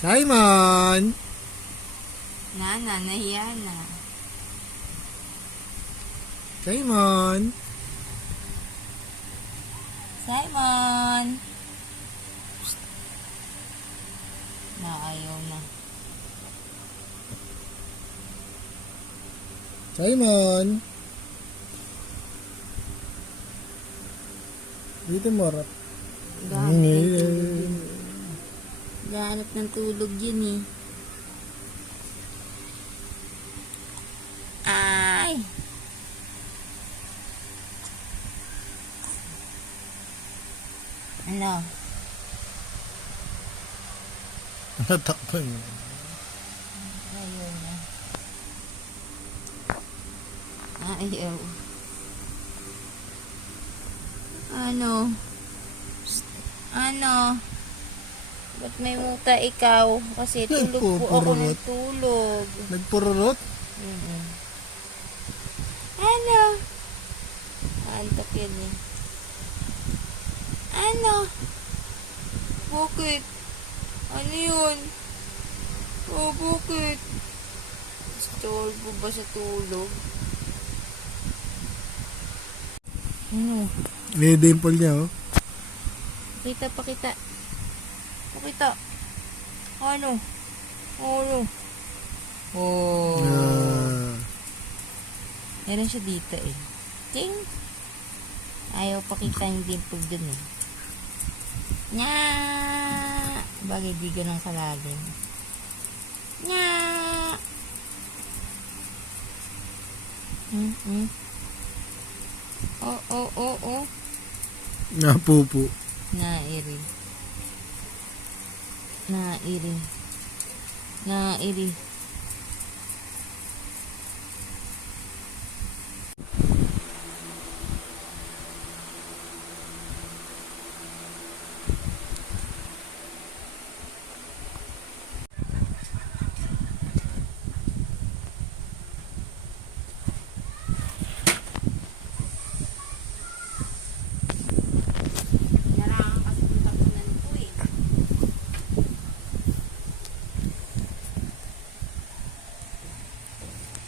Simon! Nahiya na. Simon! Simon! Ayaw na. Simon! Dito mo, Rap. Gahanap ng tulog yun eh. Ay! Ano? Natakpan. Ayaw na. Ayaw. Ano? Ano? Ba't may muta ikaw? Kasi tulog po ako ng tulog. Nagpururot? Ano? Antok yun eh. Ano? Bakit? Ano yun? Oh, bakit? Storbo ba sa tulog? Ano? May dimple niya, oh. Pakita. Ano? Ano? Oh. Meron siya dito eh. Ting! Ayaw pakita yung dimple dun eh. Nya! Bagay di ganun kalalim. Nya! Oh. Napupo. Nairi.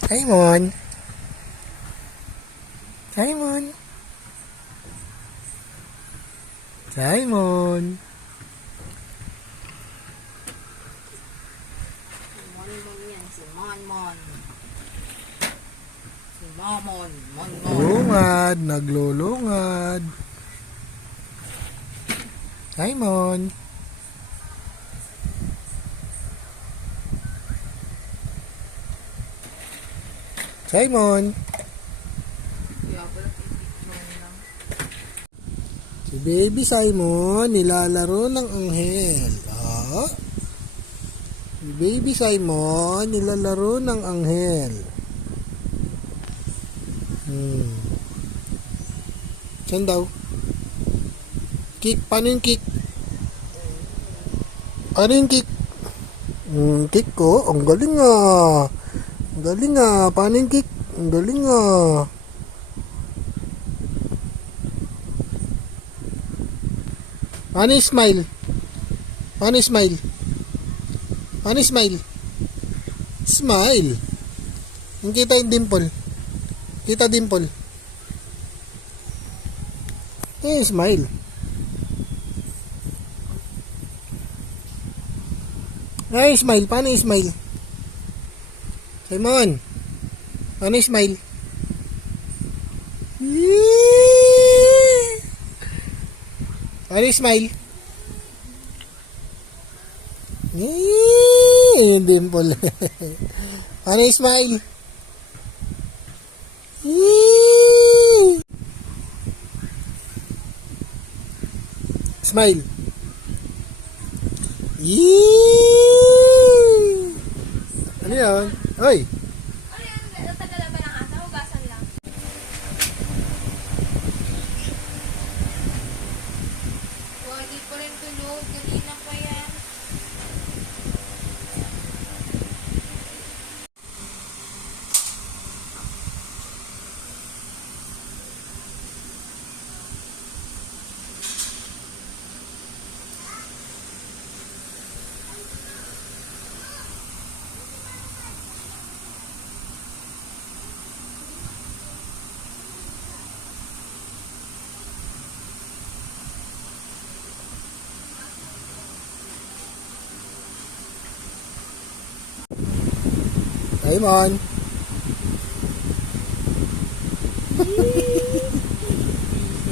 Simon! Si Mamon. Lungad, naglulungad. Simon! Si Baby Simon nilalaro ng anghel. Si Baby Simon nilalaro ng anghel. Saan daw? Kick, paano yung kick? Paano yung kick? Kick ko, ang galing ah. Paano yung kick? Ang galing ah. Paano yung smile? Smile. Yung kita yung dimple. Smile. Smile. Paano yung smile? Simon. Paano yung smile? Paano yung smile? Yung dimple. Paano yung smile? Smile. Ano yun? Hoy! Ano yan? Natagalan ba ng asa? Hugasan lang. Hindi pa rin tulog. Kanina pa yan. Simon.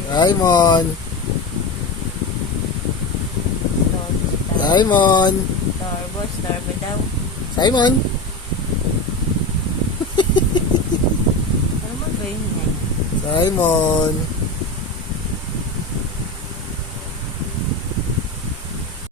Simon. Simon. Starbo daw. Simon. Ano man ba yun? Simon.